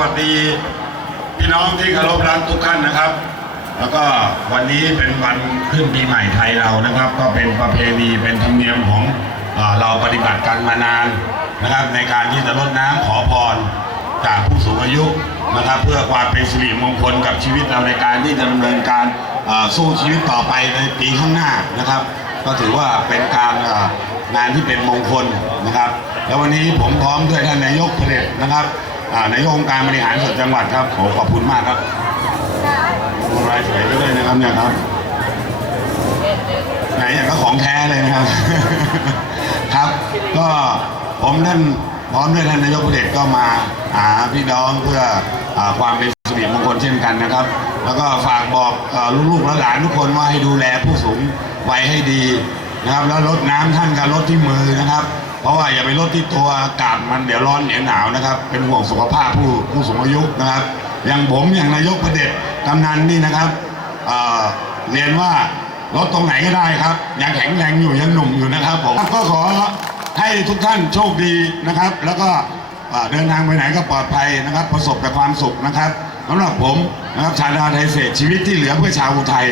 วัสดี พี่น้องที่เคารพรักทุกท่านนะครับ แล้วก็วันนี้เป็นวันขึ้นปีใหม่ไทยเรานะครับ ก็เป็นประเพณีเป็นธรรมเนียมของเราปฏิบัติกันมานานนะครับ ในการที่จะรดน้ำขอพรจากผู้สูงอายุนะครับ เพื่อความเป็นสิริมงคลกับชีวิตเราในการที่จะดำเนินการสู้ชีวิตต่อไปในปีข้างหน้านะครับ ก็ถือว่าเป็นการงานที่เป็นมงคลนะครับ แล้ววันนี้ผมพร้อมด้วยท่านนายกเผด็จนะครับ นายกองค์การบริหารส่วนจังหวัดครับโอ้ขอบคุณมากครับคุณรายสวยด้วยนะครับเนี่ยครับไหนอย่างก็ของแท้เลยนะครับ ครับ ก็ผมท่านพร้อมด้วยท่านนายกเด็จก็มาหาพี่น้องเพื่ออความเป็นสิริมงคลเช่นกันนะครับ แล้วก็ฝากบอกอลูกๆและหลานทุกคนว่าให้ดูแลผู้สูงวัยให้ดี นะครับ แล้วลดน้ำท่านก็ลดที่มือนะครับ เพราะว่าอย่าไปลดที่ตัวอากาศมันเดี๋ยวร้อนเดี๋ยวหนาวนะครับ เป็นห่วงสุขภาพผู้ผู้สูงอายุนะครับ อย่างผมอย่างนายกประเด็จกำนันนี่นะครับเเรียนว่าลดตรงไหนก็ได้ครับ ยังแข็งแรงอยู่ยังหนุ่มอยู่นะครับผมก็ขอให้ทุกท่านโชคดีนะครับ แล้วก็เดินทางไปไหนก็ปลอดภัยนะครับ ประสบแต่ความสุขนะครับสำหรับผมนะครับชาดาไทยเศรษชีวิตที่เหลือเพื่อชาวอุทัย